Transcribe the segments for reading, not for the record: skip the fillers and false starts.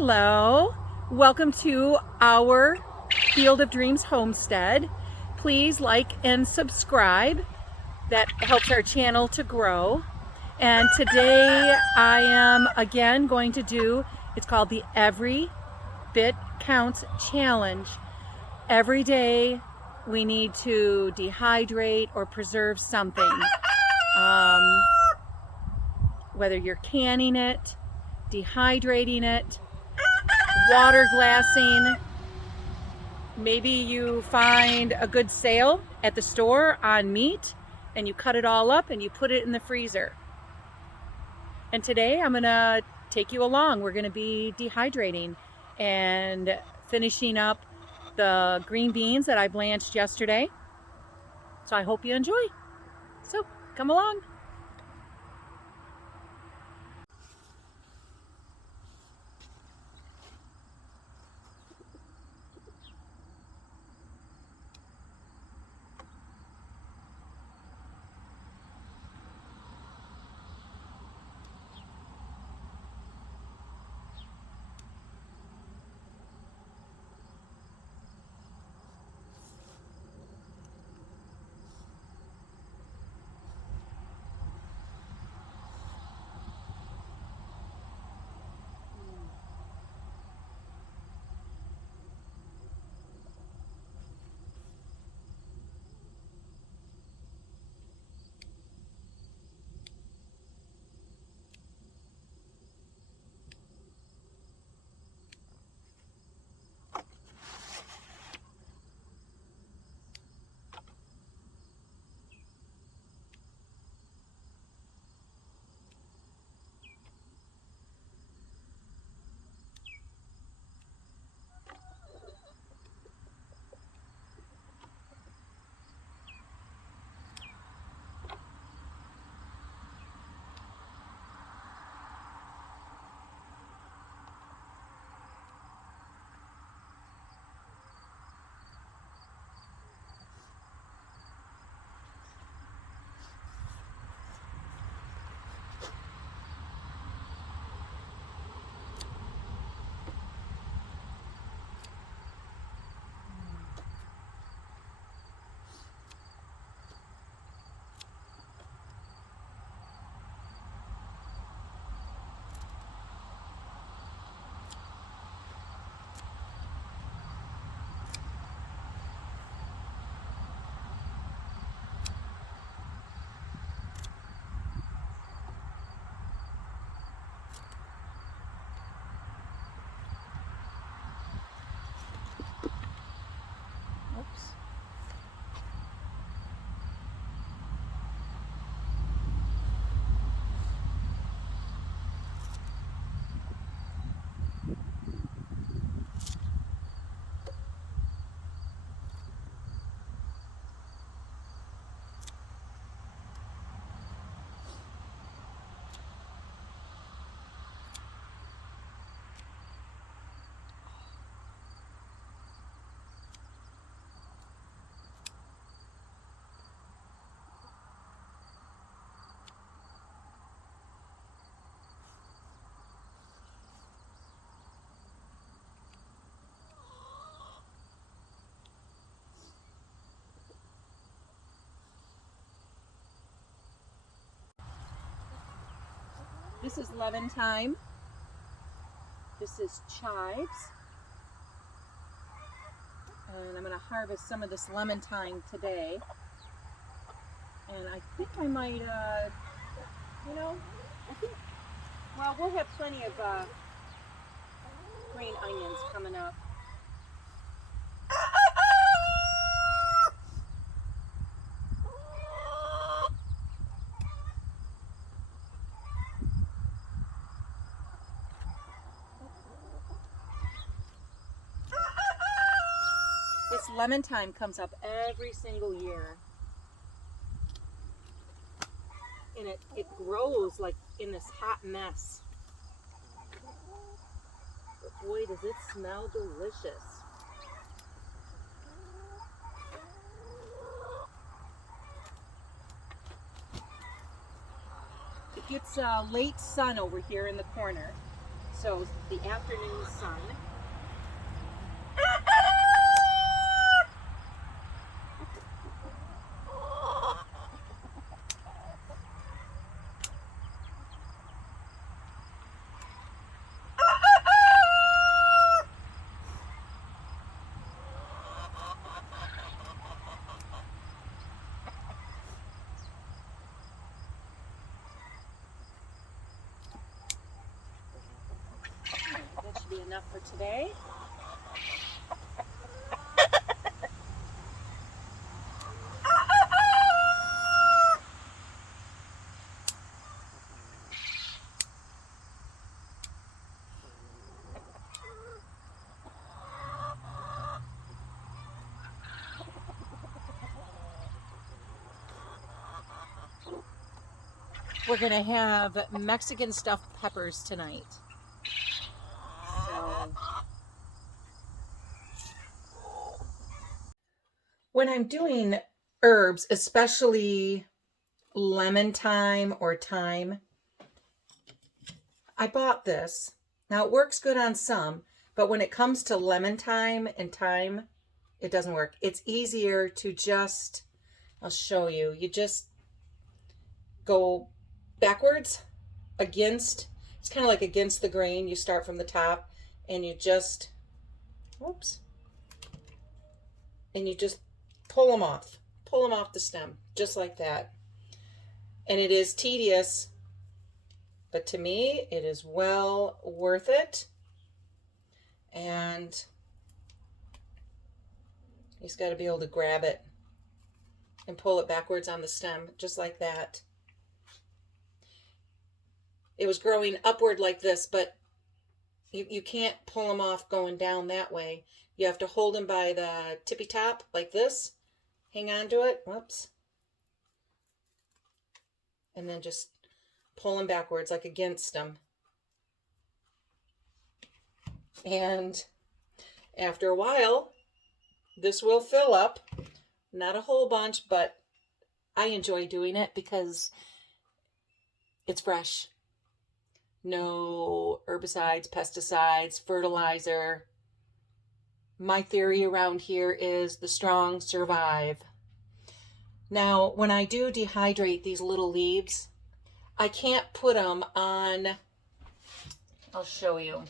Hello, welcome to our Field of Dreams homestead. Please like and subscribe. That helps our channel to grow. And today I am again going to do, it's called the Every Bit Counts Challenge. Every day we need to dehydrate or preserve something. Whether you're canning it, dehydrating it, water glassing. Maybe you find a good sale at the store on meat and you cut it all up and you put it in the freezer. And today I'm gonna take you along. We're gonna be dehydrating and finishing up the green beans that I blanched yesterday. So I hope you enjoy. So come along. Oops. This is lemon thyme. This is chives. And I'm going to harvest some of this lemon thyme today. And I think I might, well, we'll have plenty of green onions coming up. This lemon thyme comes up every single year. And it grows like in this hot mess. But boy, does it smell delicious. It gets late sun over here in the corner. So the afternoon sun. That should be enough for today. We're gonna have Mexican stuffed peppers tonight. So when I'm doing herbs, especially lemon thyme or thyme, I bought this. Now it works good on some, but when it comes to lemon thyme and thyme, it doesn't work. It's easier to just, I'll show you. You just go backwards against, it's kind of like against the grain. You start from the top and you just, whoops, and you just pull them off the stem, just like that. And it is tedious, but to me, it is well worth it. And you just got to be able to grab it and pull it backwards on the stem, just like that. It was growing upward like this, but you can't pull them off going down that way. You have to hold them by the tippy top like this. Hang on to it. Whoops. And then just pull them backwards like against them. And after a while, this will fill up. Not a whole bunch, but I enjoy doing it because it's fresh. No herbicides, pesticides, fertilizer. My theory around here is the strong survive. Now, when I do dehydrate these little leaves, I can't put them on, I'll show you.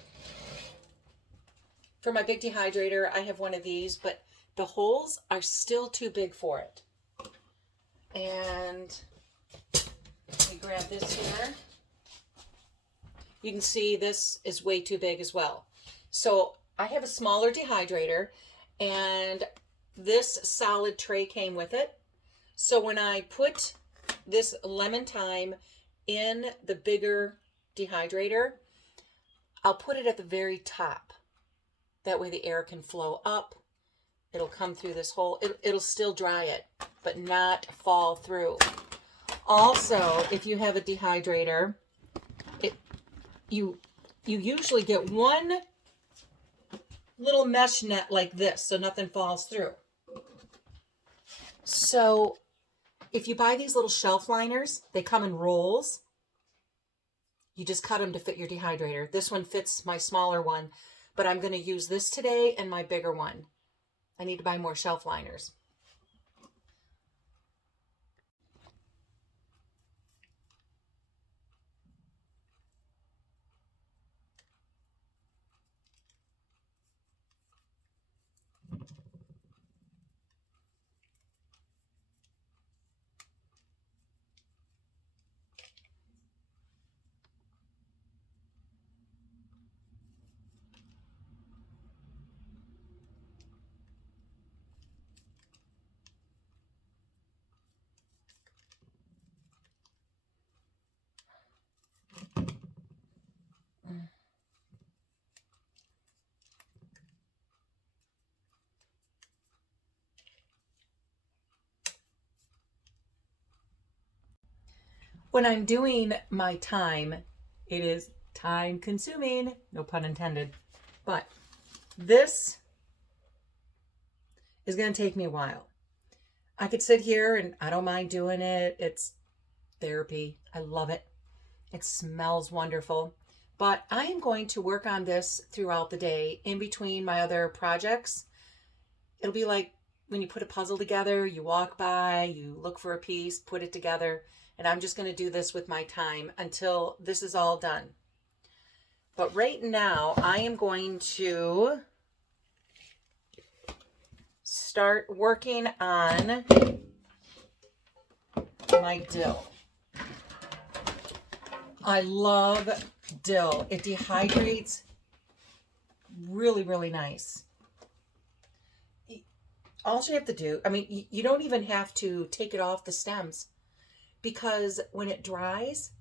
For my big dehydrator, I have one of these, but the holes are still too big for it. And let me grab this here. You can see this is way too big as well. So I have a smaller dehydrator, and this solid tray came with it. So when I put this lemon thyme in the bigger dehydrator, I'll put it at the very top. That way the air can flow up. It'll come through this hole. It'll still dry it, but not fall through. Also, if you have a dehydrator, you usually get one little mesh net like this, so nothing falls through. So if you buy these little shelf liners, they come in rolls. You just cut them to fit your dehydrator. This one fits my smaller one, but I'm going to use this today and my bigger one. I need to buy more shelf liners. When I'm doing my thyme, it is time consuming, no pun intended, but this is going to take me a while. I could sit here and I don't mind doing it. It's therapy. I love it. It smells wonderful. But I am going to work on this throughout the day in between my other projects. It'll be like when you put a puzzle together, you walk by, you look for a piece, put it together, and I'm just going to do this with my time until this is all done. But right now, I am going to start working on my dill. I love dill. It dehydrates really, really nice. All you have to do, I mean, you don't even have to take it off the stems, because when it dries,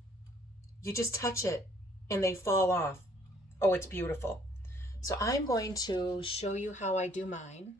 you just touch it and they fall off. Oh, it's beautiful. So I'm going to show you how I do mine.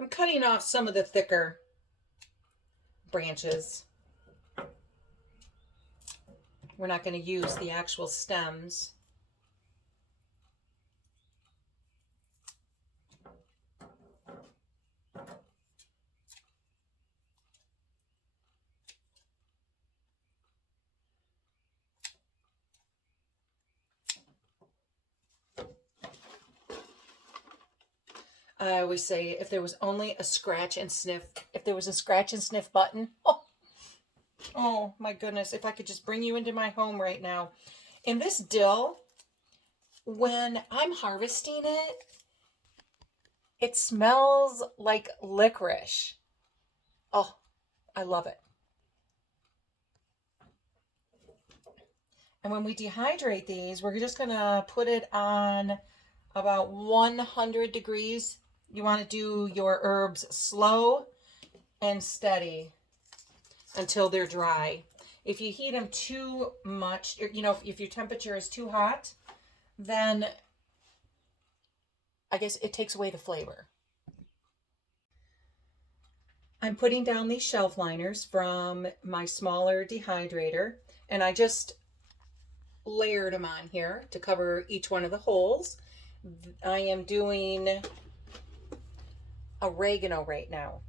I'm cutting off some of the thicker branches. We're not going to use the actual stems. I always say, if there was only a scratch and sniff, if there was a scratch and sniff button, oh my goodness, if I could just bring you into my home right now. And this dill, when I'm harvesting it, it smells like licorice. Oh, I love it. And when we dehydrate these, we're just going to put it on about 100 degrees. You want to do your herbs slow and steady until they're dry. If you heat them too much, you know, if your temperature is too hot, then I guess it takes away the flavor. I'm putting down these shelf liners from my smaller dehydrator, and I just layered them on here to cover each one of the holes. I am doing oregano right now,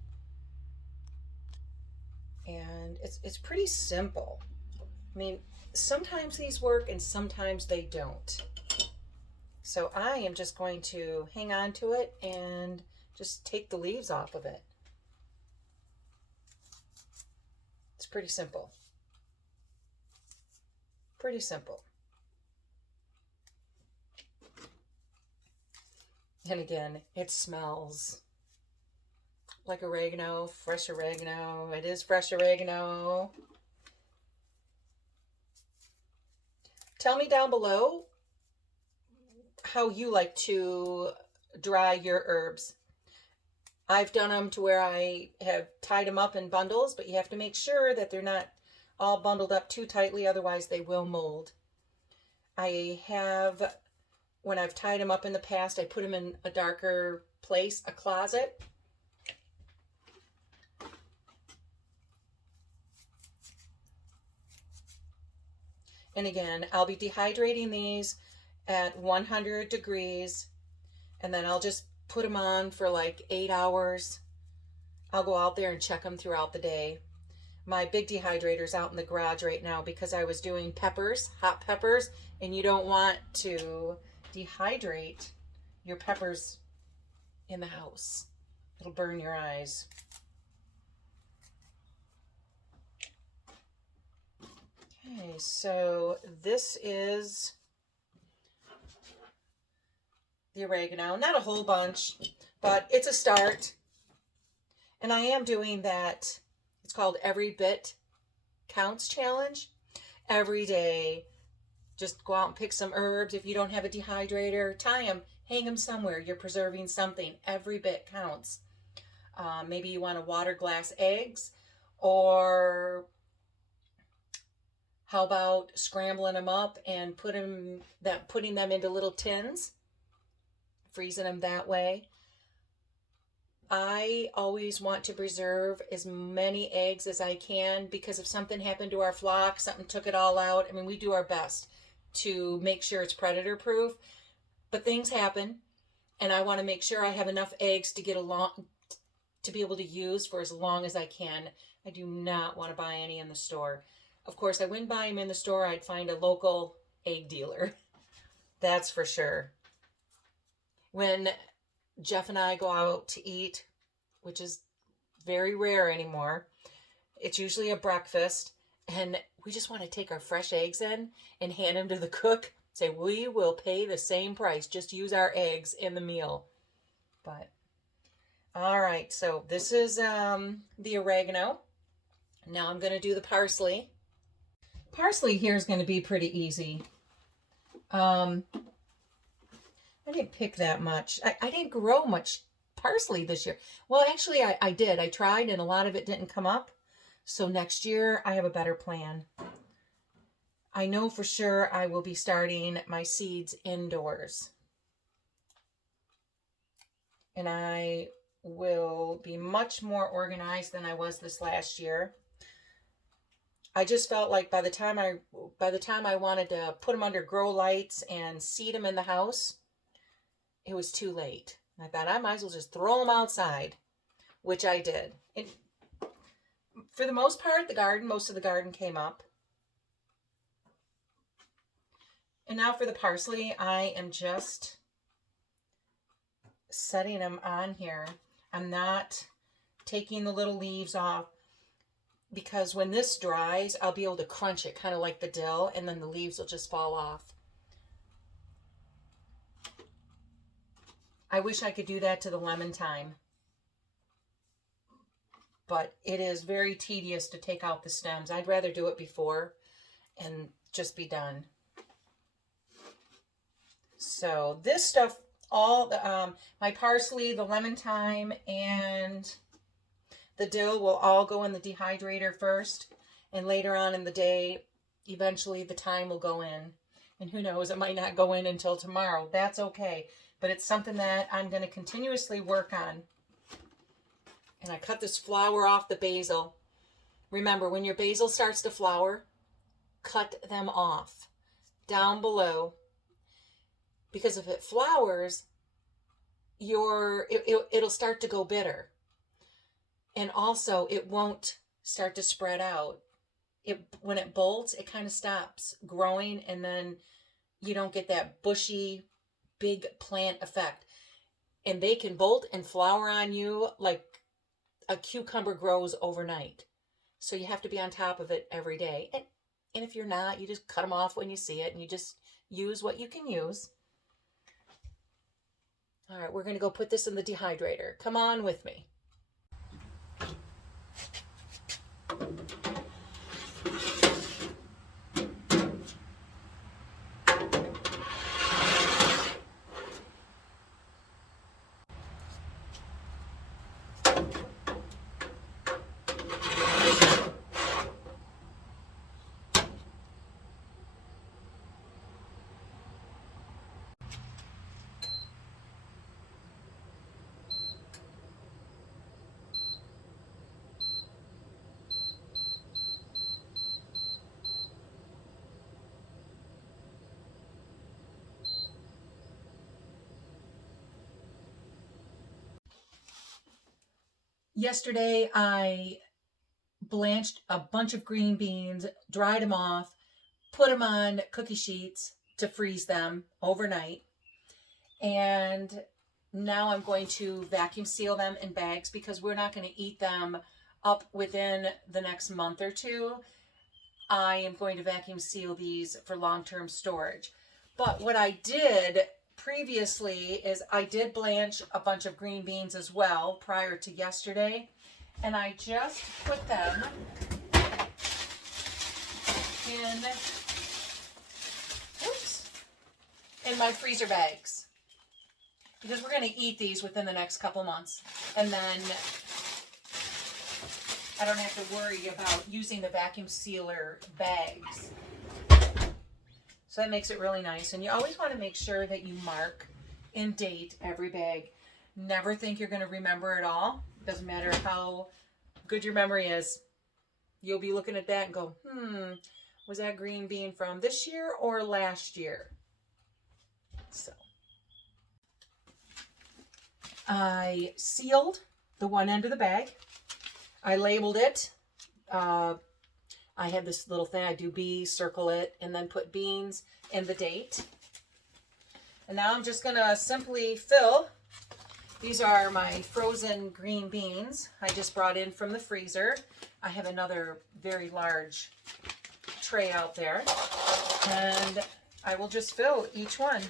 and it's pretty simple. I mean, sometimes these work and sometimes they don't. So I am just going to hang on to it and just take the leaves off of it. It's pretty simple. Pretty simple. And again, it smells like oregano, fresh oregano. It is fresh oregano. Tell me down below how you like to dry your herbs. I've done them to where I have tied them up in bundles, but you have to make sure that they're not all bundled up too tightly, otherwise they will mold. I have, when I've tied them up in the past, I put them in a darker place, a closet. And again, I'll be dehydrating these at 100 degrees, and then I'll just put them on for like 8 hours. I'll go out there and check them throughout the day. My big dehydrator's out in the garage right now because I was doing peppers, hot peppers, and you don't want to dehydrate your peppers in the house. It'll burn your eyes. Okay, so this is the oregano. Not a whole bunch, but it's a start. And I am doing that. It's called Every Bit Counts Challenge. Every day, just go out and pick some herbs. If you don't have a dehydrator, tie them, hang them somewhere. You're preserving something. Every bit counts. Maybe you want to water glass eggs, or how about scrambling them up and putting them into little tins, freezing them that way. I always want to preserve as many eggs as I can, because if something happened to our flock, something took it all out. I mean, we do our best to make sure it's predator proof, but things happen, and I want to make sure I have enough eggs to get along, to be able to use for as long as I can. I do not want to buy any in the store. Of course, I wouldn't buy them in the store. I'd find a local egg dealer. That's for sure. When Jeff and I go out to eat, which is very rare anymore, it's usually a breakfast, and we just want to take our fresh eggs in and hand them to the cook. Say, we will pay the same price. Just use our eggs in the meal. But, all right, so this is the oregano. Now I'm going to do the parsley. Parsley here is going to be pretty easy. I didn't pick that much. I didn't grow much parsley this year. Well, actually, I did. I tried, and a lot of it didn't come up. So next year, I have a better plan. I know for sure I will be starting my seeds indoors. And I will be much more organized than I was this last year. I just felt like by the time I wanted to put them under grow lights and seed them in the house, it was too late. I thought I might as well just throw them outside, which I did. And for the most part, most of the garden came up. And now for the parsley, I am just setting them on here. I'm not taking the little leaves off, because when this dries, I'll be able to crunch it kind of like the dill, and then the leaves will just fall off. I wish I could do that to the lemon thyme, but it is very tedious to take out the stems. I'd rather do it before and just be done. So this stuff, all my parsley, the lemon thyme, and the dill will all go in the dehydrator first, and later on in the day, eventually the thyme will go in. And who knows, it might not go in until tomorrow. That's okay. But it's something that I'm going to continuously work on. And I cut this flower off the basil. Remember, when your basil starts to flower, cut them off down below. Because if it flowers, it'll start to go bitter. And also, it won't start to spread out. When it bolts, it kind of stops growing, and then you don't get that bushy, big plant effect. And they can bolt and flower on you like a cucumber grows overnight. So you have to be on top of it every day. And if you're not, you just cut them off when you see it, and you just use what you can use. All right, we're going to go put this in the dehydrator. Come on with me. Yesterday, I blanched a bunch of green beans, dried them off, put them on cookie sheets to freeze them overnight. And now I'm going to vacuum seal them in bags, because we're not going to eat them up within the next month or two. I am going to vacuum seal these for long-term storage. But what I did previously is I did blanch a bunch of green beans as well prior to yesterday, and I just put them in, in my freezer bags, because we're going to eat these within the next couple months, and then I don't have to worry about using the vacuum sealer bags. So that makes it really nice. And you always want to make sure that you mark and date every bag. Never think you're going to remember it all. Doesn't matter how good your memory is. You'll be looking at that and go, was that green bean from this year or last year? So I sealed the one end of the bag. I labeled it. I have this little thing I do, B, circle it, and then put beans and the date. And now I'm just gonna simply fill. These are my frozen green beans I just brought in from the freezer. I have another very large tray out there, and I will just fill each one.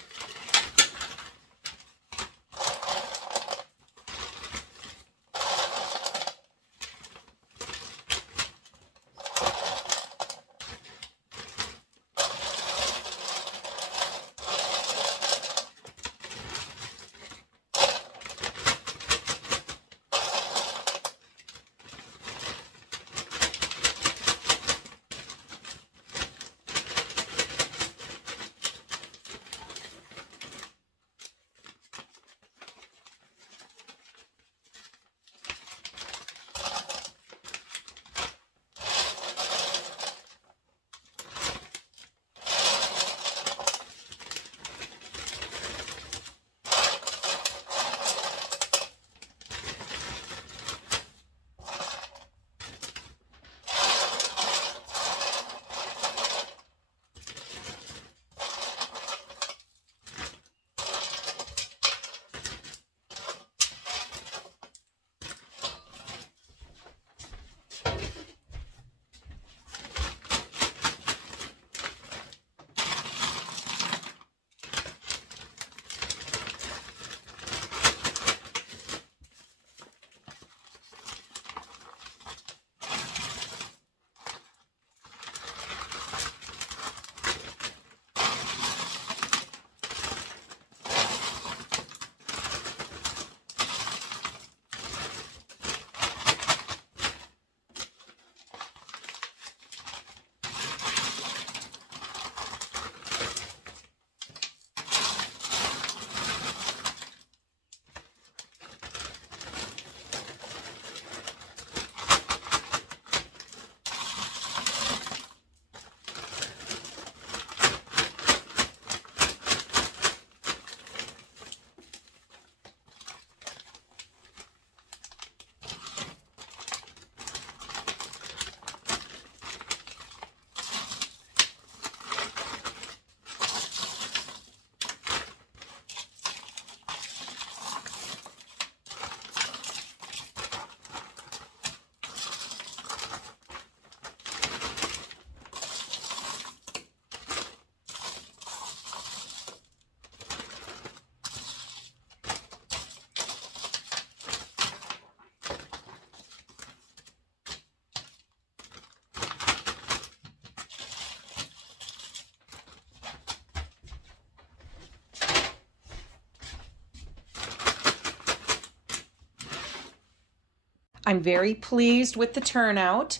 I'm very pleased with the turnout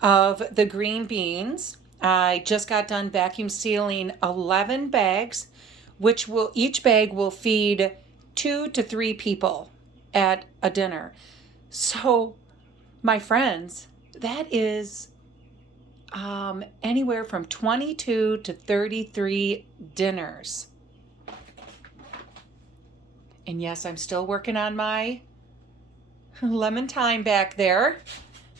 of the green beans. I just got done vacuum sealing 11 bags, which will each bag will feed 2 to 3 people at a dinner. So, my friends, that is anywhere from 22 to 33 dinners. And yes, I'm still working on my lemon thyme back there.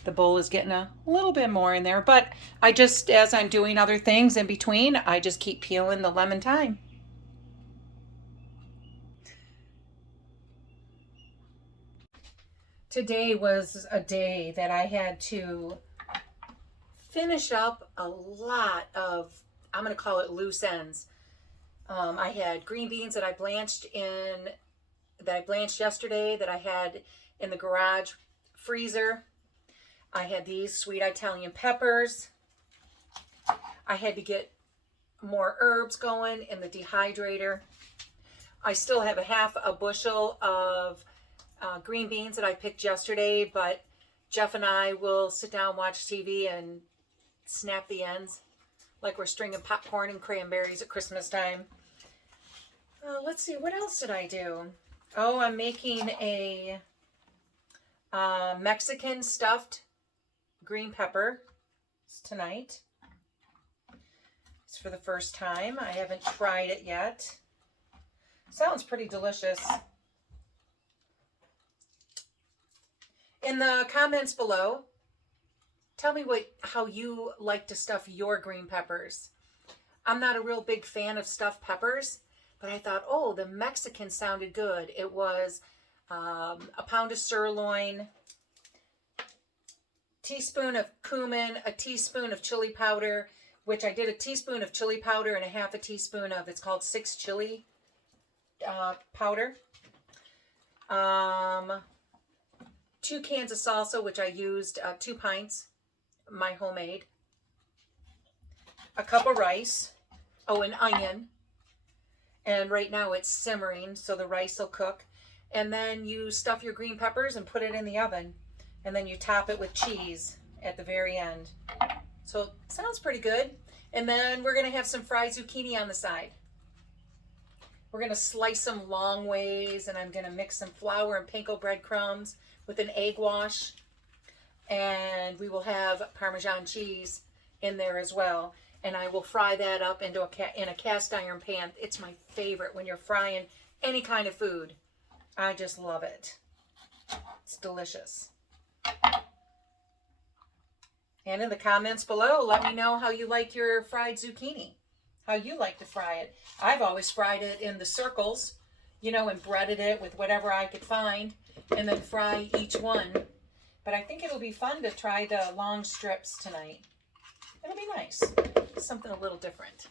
The bowl is getting a little bit more in there, but I just, as I'm doing other things in between, I just keep peeling the lemon thyme. Today was a day that I had to finish up a lot of, I'm going to call it loose ends. I had green beans that I blanched yesterday that I had in the garage freezer. I had these sweet Italian peppers. I had to get more herbs going in the dehydrator. I still have a half a bushel of green beans that I picked yesterday, but Jeff and I will sit down, watch TV, and snap the ends like we're stringing popcorn and cranberries at Christmas time. Let's see, what else did I do? Oh, I'm making a Mexican stuffed green pepper tonight. It's for the first time. I haven't tried it yet. Sounds pretty delicious. In the comments below, tell me how you like to stuff your green peppers. I'm not a real big fan of stuffed peppers, but I thought, oh, the Mexican sounded good. It was a pound of sirloin, teaspoon of cumin, a teaspoon of chili powder, which I did a teaspoon of chili powder and a half a teaspoon of, it's called 6 chili powder. 2 cans of salsa, which I used 2 pints, my homemade. A cup of rice. Oh, an onion. And right now it's simmering, so the rice will cook. And then you stuff your green peppers and put it in the oven. And then you top it with cheese at the very end. So it sounds pretty good. And then we're going to have some fried zucchini on the side. We're going to slice them long ways, and I'm going to mix some flour and panko breadcrumbs with an egg wash. And we will have Parmesan cheese in there as well. And I will fry that up in a cast iron pan. It's my favorite when you're frying any kind of food. I just love it. It's delicious. And in the comments below, let me know how you like your fried zucchini. How you like to fry it. I've always fried it in the circles, you know, and breaded it with whatever I could find, and then fry each one. But I think it'll be fun to try the long strips tonight. It'll be nice. Something a little different.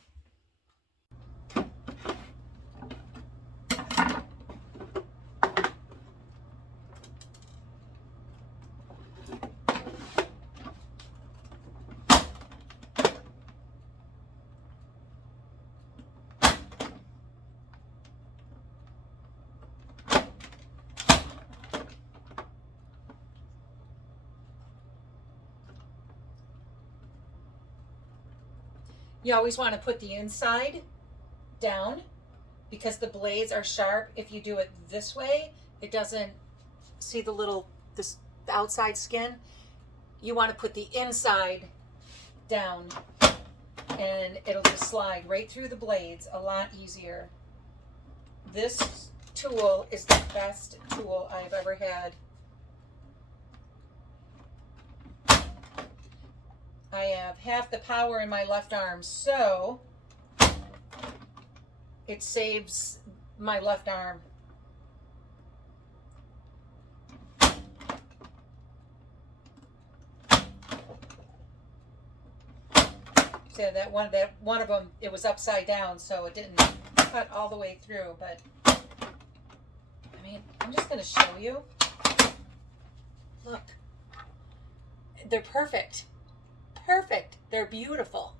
You always want to put the inside down because the blades are sharp. If you do it this way, it doesn't see the outside skin. You want to put the inside down and it'll just slide right through the blades a lot easier. This tool is the best tool I've ever had. I have half the power in my left arm, so it saves my left arm. So that one of them, it was upside down, so it didn't cut all the way through, but I mean, I'm just going to show you. Look, they're perfect. Perfect. They're beautiful.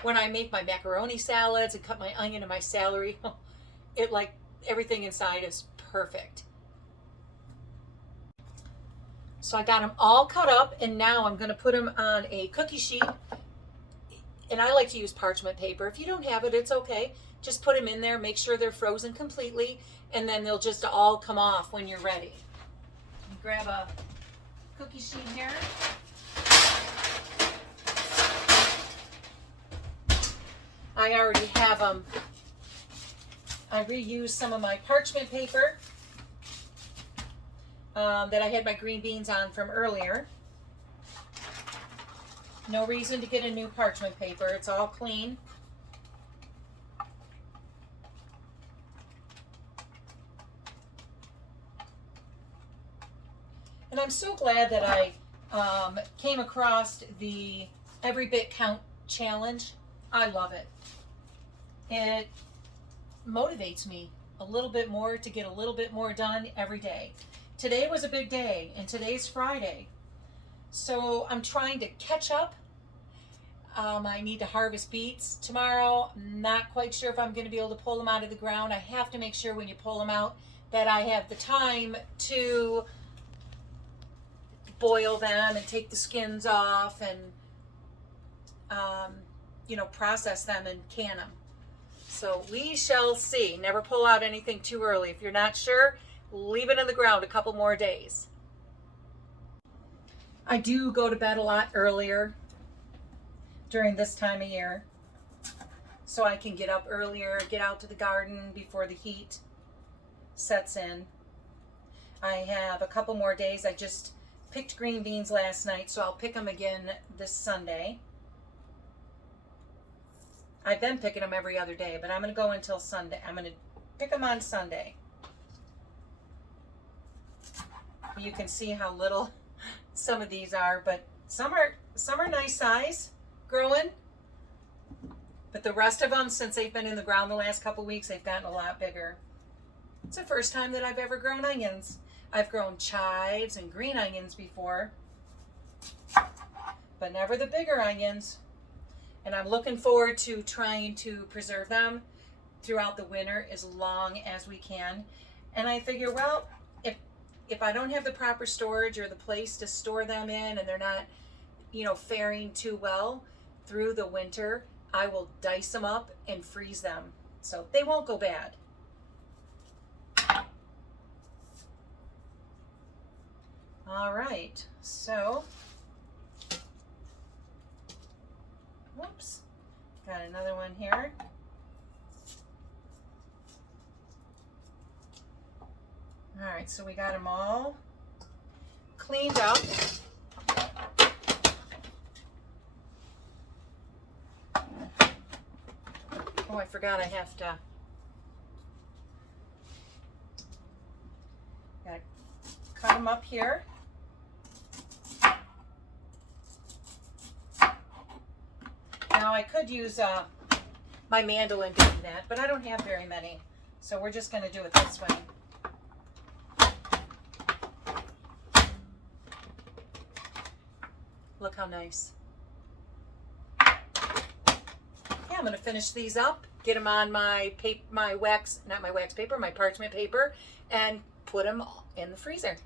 When I make my macaroni salads and cut my onion and my celery, it like everything inside is perfect. So I got them all cut up, and now I'm going to put them on a cookie sheet. And I like to use parchment paper. If you don't have it, it's okay. Just put them in there, make sure they're frozen completely, and then they'll just all come off when you're ready. Grab a cookie sheet here. I already have them. I reused some of my parchment paper that I had my green beans on from earlier. No reason to get a new parchment paper. It's all clean. And I'm so glad that I came across the Every Bit Count challenge. I love it. it motivates me a little bit more to get a little bit more done every day. Today was a big day, and today's Friday. So I'm trying to catch up. I need to harvest beets tomorrow. I'm not quite sure if I'm going to be able to pull them out of the ground. I have to make sure when you pull them out that I have the time to boil them and take the skins off and, process them and can them. So we shall see. Never pull out anything too early. If you're not sure, leave it in the ground a couple more days. I do go to bed a lot earlier during this time of year, so I can get up earlier, get out to the garden before the heat sets in. I have a couple more days. I just picked green beans last night, so I'll pick them again this Sunday. I've been picking them every other day, but I'm going to go until Sunday. I'm going to pick them on Sunday. You can see how little some of these are, but some are nice size growing. But the rest of them, since they've been in the ground the last couple weeks, they've gotten a lot bigger. It's the first time that I've ever grown onions. I've grown chives and green onions before, but never the bigger onions. And I'm looking forward to trying to preserve them throughout the winter as long as we can. And I figure, well, if I don't have the proper storage or the place to store them in, and they're not, faring too well through the winter, I will dice them up and freeze them so they won't go bad. All right, so, whoops, got another one here. All right, so we got them all cleaned up. Oh, I forgot I have to. Gotta cut them up here. Now I could use my mandolin to do that, but I don't have very many, so we're just going to do it this way. Look how nice. Yeah, I'm going to finish these up, get them on my parchment paper, and put them in the freezer.